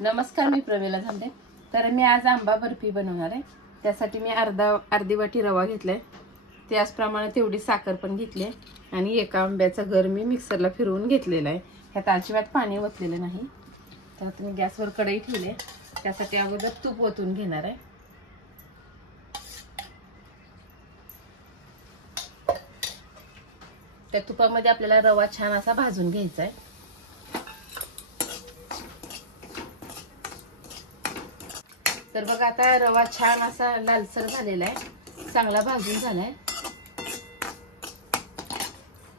नमस्कार, मी प्रमिला झांडे। तर मी आज आंबा बर्फी बनवणार आहे। त्यासाठी मी अर्धी वाटी रवा घेतलाय, त्याचप्रमाणे तेवढी साखर पण घेतली आणि एका आंब्याचा गर मी मिक्सरला फिरवून घेतलेला आहे। ह्यात अजिबात पाणी ओतलेलं नाही। तर आता मी गॅसवर कढई ठेवली, त्यासाठी अगोदर तूप ओतून घेणार आहे। त्या तुपामध्ये आपल्याला रवा छान असा भाजून घ्यायचा आहे। तर बघा, आता रवा छान असा लालसर झालेला आहे, चांगला भाजून झालाय।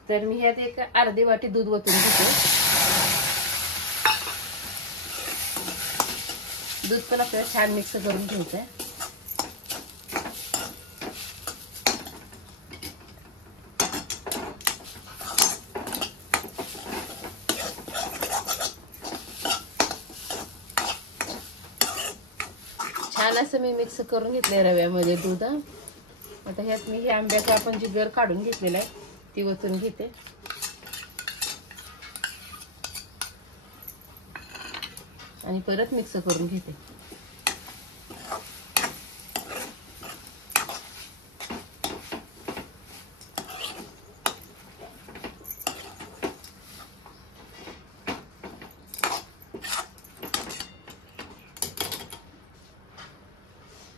तर मी ह्यात एक अर्धी वाटी दूध ओतून घेते। दूध पण आपल्याला छान मिक्स करून घ्यायचं आहे। छान असं मी मिक्स करून घेतलंय रव्यामध्ये दूध। आता ह्यात मी आंब्याचं आपण जी गर काढून घेतलेला आहे ती ओतून घेते आणि परत मिक्स करून घेते।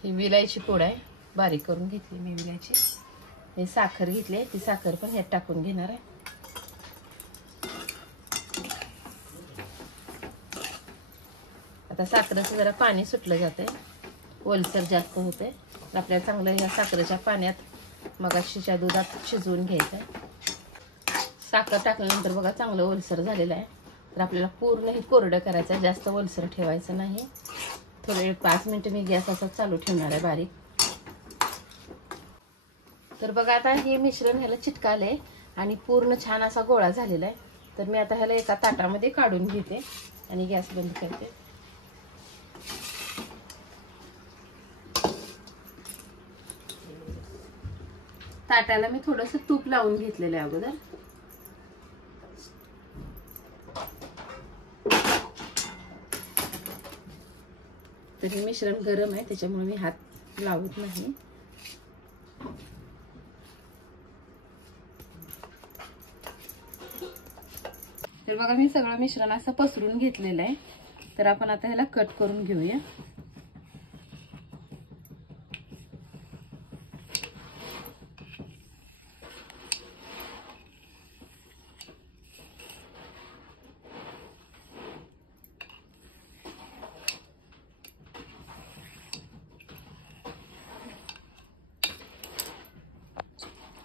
ही विलायची पूड आहे, बारीक करून घेतली मी विलायची। हे साखर घेतली, ती साखर पण ह्यात टाकून घेणार आहे। आता साखरेचं जरा पाणी सुटलं जाते, ओलसर जास्त होते। आपल्याला चांगलं या साखरेच्या पाण्यात मगाशीच्या दुधात शिजवून घ्यायचं आहे। साखर टाकल्यानंतर बघा चांगलं ओलसर झालेलं आहे। तर आपल्याला पूर्ण हे कोरडं करायचं आहे, जास्त ओलसर ठेवायचं नाही। थोडे 5 मिनिटं मी गॅस असा चालू ठेवणार आहे बारीक। तर बघा, आता हे मिश्रण ह्याला चिटकालंय आणि पूर्ण छान असा गोळा झालेला आहे। तर मी आता ह्याला एका ताटामध्ये काढून घेते आणि गॅस बंद करते। ताटाला मी थोडंसं तूप लावून घेतलेलं आहे अगोदर। तर हे मिश्रण गरम आहे, त्याच्यामुळे मी हात लावत नाही। तर बघा, मी सगळं मिश्रण असं पसरून घेतलेलं आहे। तर आपण आता ह्याला कट करून घेऊया।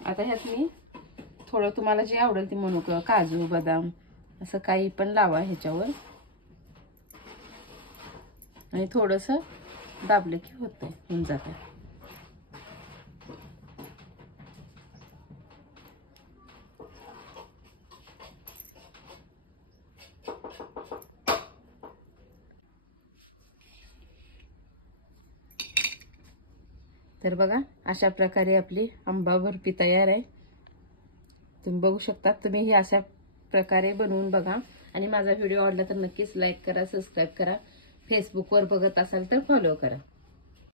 आता ह्यात मी थोडं तुम्हाला जे आवडेल ते मनुका, काजू, बदाम असं काही पण लावा ह्याच्यावर आणि थोडंसं दाबलं की होऊन जातं। तर बघा, अशा प्रकारे आपली आंबा बर्फी तयार आहे। तुम्ही बघू शकता। तुम्ही ही अशा प्रकारे बनवून बघा आणि माझा व्हिडिओ आवडला तर नक्कीच लाईक करा, सबस्क्राईब करा। फेसबुकवर बघत असाल तर फॉलो करा।